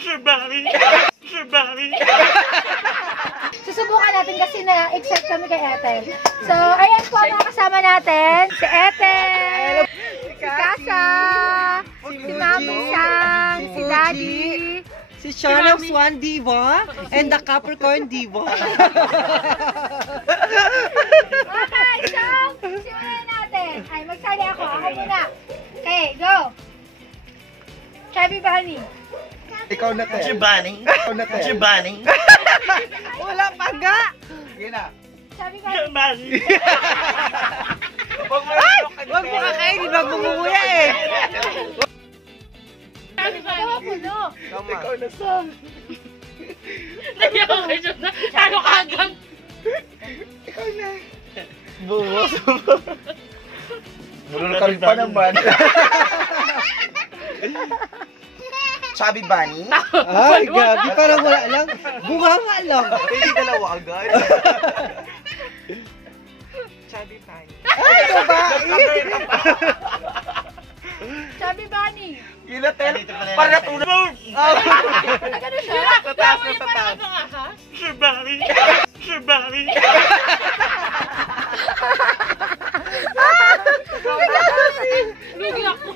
Shibani! Shibani! Susubukan natin kasi na-excite kami kay Ethel. So, ayan po ang mga kasama natin. Si Ethel, si Kasa, si Mami Sang, si Daddy, si Sean of Swan Diva, and the Capricorn Diva. Okay, so, simulan natin. Ay, magsali ako. Ako muna. Okay, go. Chubby Bunny. Ikaw na tayo. Shibani! Ikaw na tayo. Shibani! Wala pa ga! Sige na. Chubby Bunny. Shibani! Huwag mo kakainin, wag mo mumuya eh! Ikaw ang puno. Ikaw na sa. Nagyaw ka dyan na. Ano kagam? Ikaw na. Buwas! Bulol ka rin pa naman. Chubby Bunny? Ay, gabi, parang wala lang. Bunganga lang. Pwede dalawa agad. Chubby Bunny. Ay, ito ba? Chubby Bunny. Ginatel. Para tulog. Nagano siya? Sa taas na sa taas. Shibani! Shibani! Lugi ako.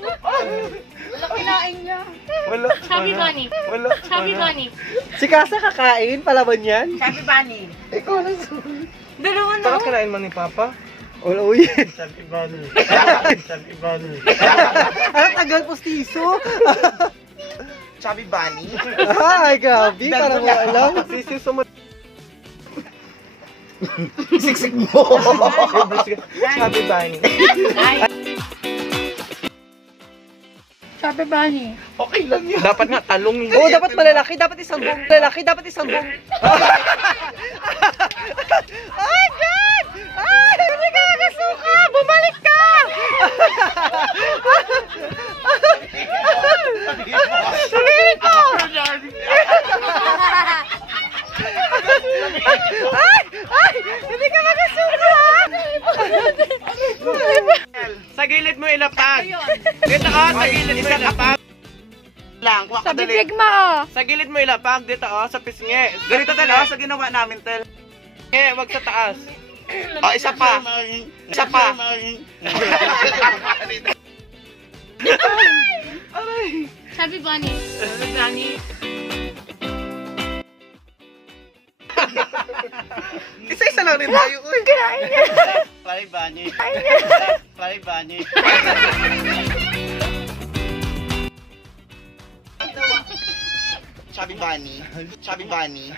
Wala kinain niya. Wala. Chubby Bunny. Wala. Chubby Bunny. Si Kasa kakain, palaban yan? Chubby Bunny. Ikaw na sa. Dalawa na. Bakit kinain mo ni Papa? Wala, uy. Shibani! Shibani! Ang tagal postiso. Chubby Bunny? Ay, gabi, parang wala lang. Sisiw sumunod. Siksik mo. Chubby Bunny. Chubby Bunny. Okay lang yun. Dapat nga talong. Oo, dapat malalaki. Dapat isang buong. Lalaki, dapat isang buong. Ay, God! Ay, hindi ka nakasuka! Bumalik ka! Sabihin ko! Ay! Ay! Hindi ka makasuka! Sa gilid mo ilapag. Dito ka, sa gilid mo ilapag. Lang, kuha ka Sabi dali. Bigma, oh. Sa gilid mo ilapag, dito sa pisngi. Ganito din sa ginawa namin, Tel. Wag sa taas. Isa pa. Isa pa. Chubby Bunny. Chubby Bunny. Isa-isa lang rin tayo. Kinain niya. Palibani! Palibani! Chubby Bunny. Chubby Bunny.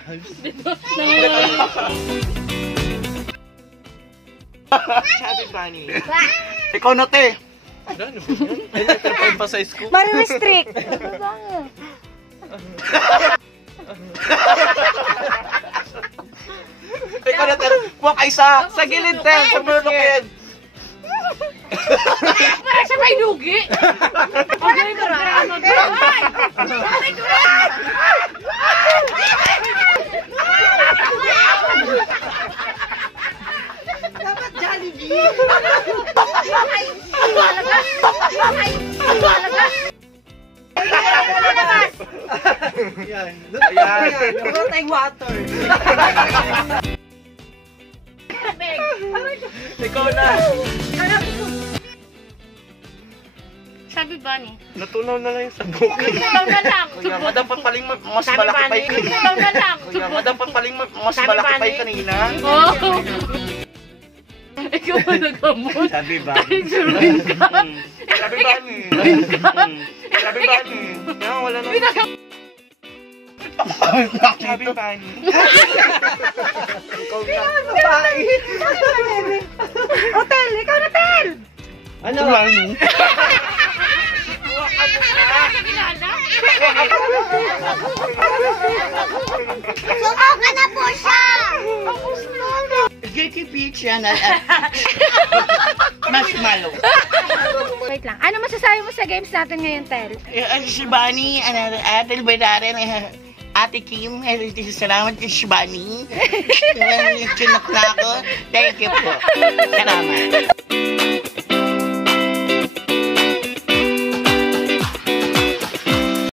Chubby Bunny. Ikaw na, te. Ano ba yan? Ay, nagtrapan pa sa school. Mari-restrict. Ikaw na, te. Kuha ka isa. Sa gilid, te. Sa mulukid. Para siya may lugi. Okay, marami. Dapat Jollibee! Yan. Ayan. Wala tayong water. Ikaw na. Chubby Bunny. Natunaw na lang yung sabok. Kulang na lang. Kuya, madam papaling mas malaki pa yung kanina. Kulang na lang. Kuya, madam papaling mas malaki pa yung kanina. Oh. Ikaw ba nagamot? Sabi ba? Sabi ba ni? Sabi ba ni? Yan, wala na. Sabi ba ni? Ikaw na. Hotel, ikaw na, Tel. Ano? Subukan na po siya. JTP channel Marshmallow. Wait lang. Ano masasabi mo sa games natin ngayon, Tel? Shibani, Ate Baydaren, Ate Kim, salamat kay Shibani. Chinak na ako. Thank you po. Salamat.